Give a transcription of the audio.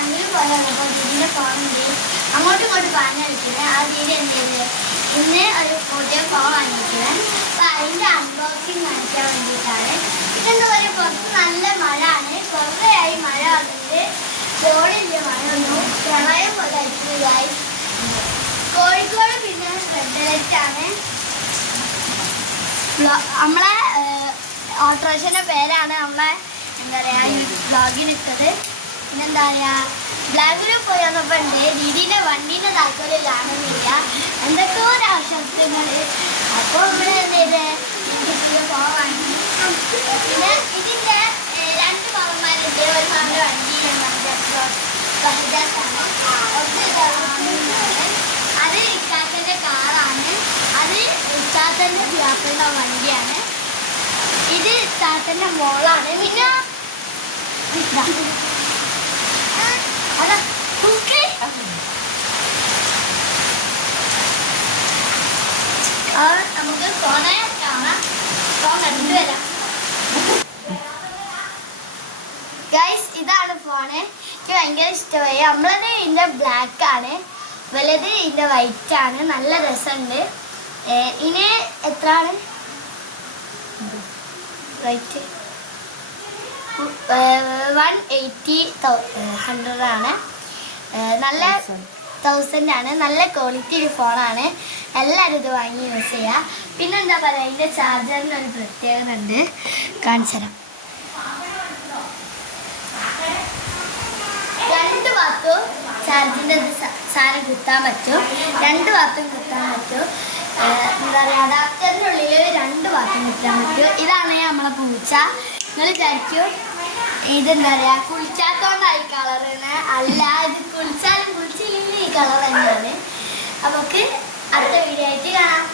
ബാങ്കിൽ പോയപ്പോൾ ദീദിൻ്റെ ഫോണുണ്ട് അങ്ങോട്ടും ഇങ്ങോട്ടും പറഞ്ഞു കളിക്കുന്നത്. ആ ദീദി എന്ത് ചെയ്ത് ഇന്ന് ഒരു പുതിയ ഫോൺ വാങ്ങിക്കുന്നത്. അപ്പം അതിൻ്റെ അൺബോക്സിങ് കാണിക്കാൻ വേണ്ടിയിട്ടാണ്. ഇതെന്താ പറയുക, പുറത്ത് നല്ല മഴ ആണ്. കുറേയായി മഴ വന്നിട്ട് ജോലിയില്ല, മഴ ഒന്നും പ്രളയം പോലെ അയച്ചതായി. കോഴിക്കോട് പിന്നെ റെഡ് അലർട്ട് ആണ്. നമ്മളെ ഓട്ടോറിക്ഷൻ്റെ പേരാണ് നമ്മളെ എന്താ പറയുക ഈ ബ്ലോഗിലിട്ടത്. പിന്നെന്താ പറയുക, ബ്ലാഗിൽ പോയി വന്നപ്പോൾ ഉണ്ട് ദീദീൻ്റെ വണ്ടീൻ്റെ താല്പര്യമില്ലാണെന്നില്ല, എന്തൊക്കെയോ ഒരു ആവശ്യങ്ങൾ. അപ്പോൾ ഇവിടെ എന്ത് ചെയ്ത് എനിക്ക് പോവാൻ. പിന്നെ ഇതിൻ്റെ രണ്ട് മാമന്മാരുണ്ട്. ഒരു മാമൻ്റെ വണ്ടി ബജാജാണ്, അത് ഇക്കാക്കൻ്റെ കാറാണ്, അത് ഇക്കാക്കൻ്റെ ബ്യാപ്പിൻ്റെ വണ്ടിയാണ്. ഇത് ഇക്കാക്കൻ്റെ മോളാണ്. പിന്നെ അതാ നമുക്ക് ഫോണെ കാണാം, ഫോൺ കണ്ടിട്ട് വരാം. ഗൈസ്, ഇതാണ് ഫോണ്. എനിക്ക് ഭയങ്കര ഇഷ്ടമായി. നമ്മളത് ഇതിൻ്റെ ബ്ലാക്ക് ആണ്, വലുത് ഇതിൻ്റെ വൈറ്റ് ആണ്. നല്ല രസമുണ്ട്. ഇനി എത്രയാണ് റേറ്റ്? 180 ആണ്. നല്ല 1000 ആണ്. നല്ല ക്വാളിറ്റി ഒരു ഫോണാണ്. എല്ലാവരും ഇത് വാങ്ങി യൂസ് ചെയ്യുക. പിന്നെ എന്താ പറയുക, ഇതിൻ്റെ ചാർജറിന് ഒരു പ്രത്യേകത ഉണ്ട്, കാണിച്ചു തരാം. 2 ഭാഗത്തും ചാർജിൻ്റെ സാധനം കുത്താൻ പറ്റും. 2 ഭാഗത്തും കുത്താൻ പറ്റും. എന്താ പറയുക, അഡാപ്റ്ററിനുള്ളിൽ 2 ഭാഗത്തും കുത്താൻ പറ്റും. ഇതാണ് നമ്മളെ പൂച്ച. നിങ്ങൾ വിചാരിക്കും ഇതെന്താ പറയുക, കുളിച്ചാത്തോണ്ടായി കളറിന്. അല്ല, ഇത് കുളിച്ചാലും കുളിച്ചില്ലെങ്കിൽ ഈ കളർ തന്നെയാണ്. നമുക്ക് അടുത്ത വീഡിയോ ആയിട്ട് കാണാം.